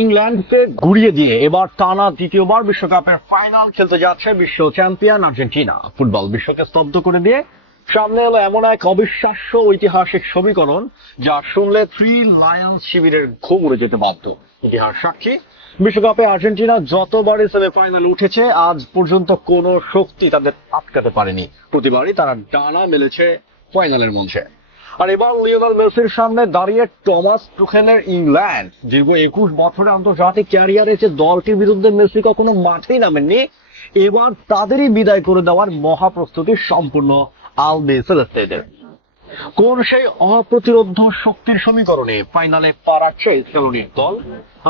ইংল্যান্ডকে গুড়িয়ে দিয়ে এবার টানা দ্বিতীয়বার বিশ্বকাপের ফাইনাল খেলতে যাচ্ছে বিশ্ব চ্যাম্পিয়ন আর্জেন্টিনা। ফুটবল বিশ্বকে স্তব্ধ করে দিয়ে সামনে এলো এমন এক অবিশ্বাস্য ঐতিহাসিক সমীকরণ যা শুনলে থ্রি লায়ন্স শিবিরের ঘুম উড়ে যেতে বাধ্য। ইতিহাস সাক্ষী, বিশ্বকাপে আর্জেন্টিনা যতবারই সেমিফাইনাল উঠেছে আজ পর্যন্ত কোনো শক্তি তাদের আটকাতে পারেনি। প্রতিবারই তারা ডানা মেলেছে ফাইনালের মঞ্চে। আর এবার লিওনেল মেসির সামনে দাঁড়িয়ে টমাস টুখেলের ইংল্যান্ড। দীর্ঘ 21 বছরের আন্তর্জাতিক ক্যারিয়ারে যে দলটির বিরুদ্ধে মেসি কখনো মাঠেই নামেননি, এবার তাদেরই বিদায় করে দেওয়ার মহাপ্রস্তুতি সম্পূর্ণ আলবি সেলেস্তেদের। কোন সেই অপ্রতিরোধ্য শক্তির সমীকরণে ফাইনালে পা রাখছে স্কেলোনির দল?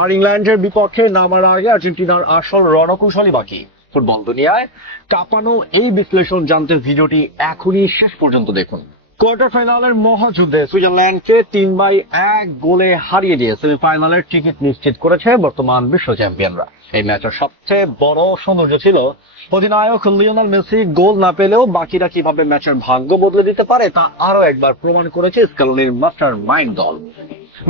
আর ইংল্যান্ডের বিপক্ষে নামার আগে আর্জেন্টিনার আসল রণকৌশলী বাকি। ফুটবল দুনিয়ায় কাঁপানো এই বিশ্লেষণ জানতে ভিডিওটি এখনই শেষ পর্যন্ত দেখুন। কোয়ার্টার ফাইনালের মহাযুদ্ধে সুইজারল্যান্ডকে 3-1 গোলে হারিয়ে দিয়ে সেমিফাইনালের টিকিট নিশ্চিত করেছে বর্তমান বিশ্ব চ্যাম্পিয়নরা। এই ম্যাচের সবচেয়ে বড় সৌন্দর্য ছিল অধিনায়ক লিওনেল মেসি গোল না পেলেও বাকিরা কিভাবে ম্যাচের ভাগ্য বদলে দিতে পারে তা আরো একবার প্রমাণ করেছে স্কেলোনির মাস্টার মাইন্ড দল।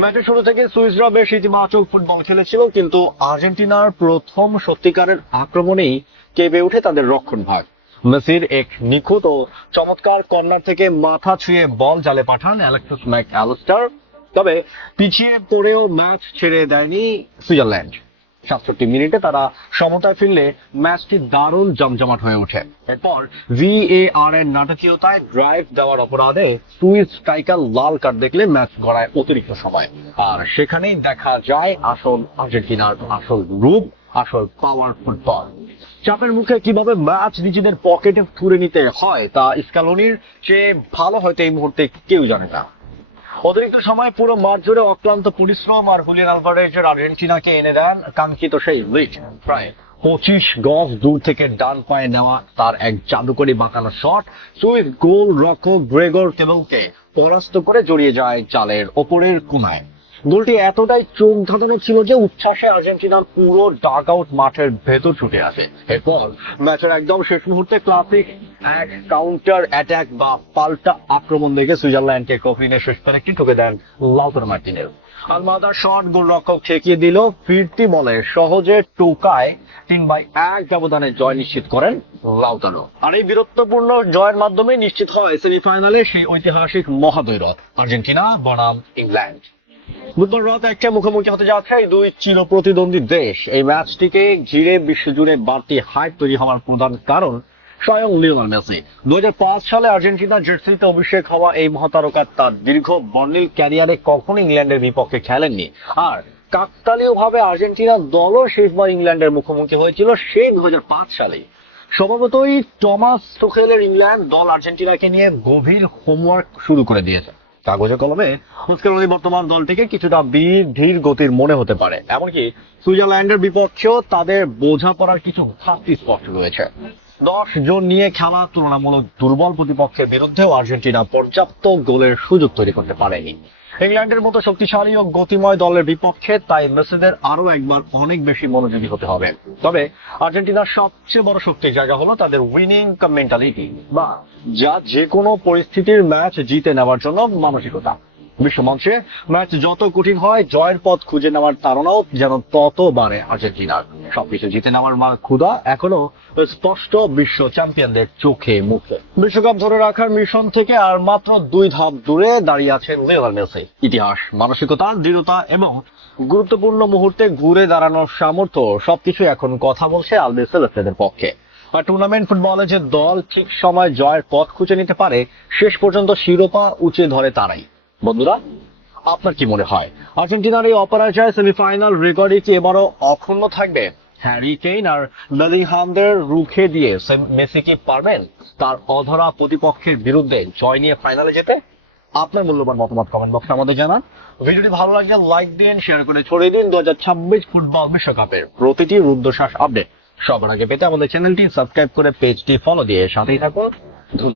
ম্যাচের শুরু থেকে সুইসরা বেশ ইতিবাচক ফুটবল খেলেছিল, কিন্তু আর্জেন্টিনার প্রথম সত্যিকারের আক্রমণেই কেঁপে ওঠে তাদের রক্ষণভাগ। মেসির এক নিখুঁত ও চমৎকার কর্নার থেকে মাথা ছুঁয়ে বল জালে পাঠান অ্যালেক্সিস ম্যাক অ্যালিস্টার। তবে পিছিয়ে পড়েও ম্যাচ ছেড়ে দেয়নি সুইজারল্যান্ড। 67 মিনিটে তারা সমতায় ফিরলে ম্যাচটি দারুণ জমজমাট হয়ে ওঠে। এরপর VAR এর নাটকীয়তায় ড্রাইভ দেওয়ার অপরাধে সুইস স্ট্রাইকার লাল কার্ড দেখলে ম্যাচ গড়ায় অতিরিক্ত সময়। আর সেখানেই দেখা যায় আসল আর্জেন্টিনার আসল রূপ, আসল পাওয়ার ফুটবল। চাপের মুখে কিভাবে ম্যাচ নিজেদের পকেটে তুলে নিতে হয় তা স্কেলোনির চেয়ে ভালো হয়তো এই মুহূর্তে কেউ জানে না। অতিরিক্ত সময় পুরো মাঠ জুড়ে অক্লান্ত পরিশ্রম আর হুলিয়ান আলভারেজের আর্জেন্টিনাকে এনে দেন কাঙ্ক্ষিত সেই লিড। প্রায় 25 গজ দূর থেকে ডান পায়ে নেওয়া তার এক জাদুকরি বাঁকানো শট সুইস গোল রক্ষক গ্রেগর তেবেলকে পরাস্ত করে জড়িয়ে যায় জালের ওপরের কোনায়। গোলটি এতটাই চোখ ধাঁধানো ছিল যে উচ্ছ্বাসে আর্জেন্টিনার পুরো ডাগ আউট মাঠের ভেতর ছুটে আসে। এরপর ম্যাচের একদম শেষ মুহূর্তে ক্লাসিক এক কাউন্টার অ্যাটাক বা পাল্টা আক্রমণ দেখে সুইজারল্যান্ডকে কফিনে শেষ পেনাল্টি ঠুকে দেন লাউতারো মার্টিনেজ। আলমাদার শট গোলরক্ষক ঠেকিয়ে দিল, ফিরতি বলে সহজে টোকায় 3-1 ব্যবধানে জয় নিশ্চিত করেন লাউতারো। আর এই বীরত্বপূর্ণ জয়ের মাধ্যমে নিশ্চিত হয় সেমিফাইনালে সেই ঐতিহাসিক মহাদ্বৈরথ আর্জেন্টিনা বনাম ইংল্যান্ড। বুধবার রাত একটা মুখোমুখি হতে যাচ্ছে এই দুই চির প্রতিদ্বন্দ্বী দেশ। এই ম্যাচটিকে ঘিরে বিশ্বজুড়ে বাড়তি হাইপ তৈরি হওয়ার প্রধান কারণ স্বয়ং লিওনেল মেসি। 2005 সালে আর্জেন্টিনার জার্সিতে অভিষেক হওয়া এই মহাতারকা তার দীর্ঘ বর্ণিল ক্যারিয়ারে কখনো ইংল্যান্ডের বিপক্ষে খেলেননি। আর কাকতালীয়ভাবে আর্জেন্টিনার দলও শেষবার ইংল্যান্ডের মুখোমুখি হয়েছিল সেই 2005 সালে। স্বভাবতই টমাস টুখেলের ইংল্যান্ড দল আর্জেন্টিনাকে নিয়ে গভীর হোমওয়ার্ক শুরু করে দিয়েছে। কাগজে কলমে স্কেলোনি বর্তমান দলটিকে কিছুটা ধীর গতির মনে হতে পারে, এমনকি সুইজারল্যান্ডের বিপক্ষেও তাদের বোঝাপড়ার কিছু ঘাটতি স্পষ্ট রয়েছে। 10 জন নিয়ে খেলা তুলনামূলক দুর্বল প্রতিপক্ষের বিরুদ্ধেও আর্জেন্টিনা পর্যাপ্ত গোলের সুযোগ তৈরি করতে পারেনি ইংল্যান্ডের মতো শক্তিশালী ও গতিময় দলের বিপক্ষে। তাই মেসিদের আরো একবার অনেক বেশি মনোযোগী হতে হবে। তবে আর্জেন্টিনার সবচেয়ে বড় শক্তির জায়গা হলো তাদের উইনিং মেন্টালিটি, বা যা যে কোনো পরিস্থিতির ম্যাচ জিতে নেওয়ার জন্য মানসিকতা। বিশ্বমঞ্চে ম্যাচ যত কঠিন হয় জয়ের পথ খুঁজে নেওয়ার তাড়নাও যেন তত বাড়ে আর্জেন্টিনার। সবকিছু জিতে নেওয়ার ক্ষুধা এখনো স্পষ্ট বিশ্ব চ্যাম্পিয়নদের চোখে মুখে। বিশ্বকাপ ধরে রাখার মিশন থেকে আর মাত্র 2 ধাপ দূরে দাঁড়িয়ে আছেন লিওনেল মেসি। ইতিহাস, মানসিকতা, দৃঢ়তা এবং গুরুত্বপূর্ণ মুহূর্তে ঘুরে দাঁড়ানোর সামর্থ্য সবকিছু এখন কথা বলছে আলবি সেলেস্তেদের পক্ষে। আর টুর্নামেন্ট ফুটবলে যে দল ঠিক সময় জয়ের পথ খুঁজে নিতে পারে, শেষ পর্যন্ত শিরোপা উঁচে ধরে তারাই। বন্ধুরা, আপনার কি মনে হয় আর্জেন্টিনার এই অপরাজয় সেমিফাইনাল রেকর্ডে কি এবারও অক্ষুণ্ণ থাকবে? হ্যারি কেইন আর বেলিংহামদের রুখে দিয়ে মেসি কি পারবেন তার অধরা প্রতিপক্ষের বিরুদ্ধে জয় নিয়ে ফাইনালে যেতে? আপনার মূল্যবান মতামত কমেন্ট বক্সে আমাদের জানান। ভিডিওটি ভালো লাগলে লাইক দিন, শেয়ার করে ছড়িয়ে দিন 2026 ফুটবল বিশ্বকাপের প্রতিটি রুদ্ধশ্বাস আপডেট সবার আগে পেতে আমাদের চ্যানেলটি সাবস্ক্রাইব করে পেজটি ফলো দিয়ে সাথেই থাকুন।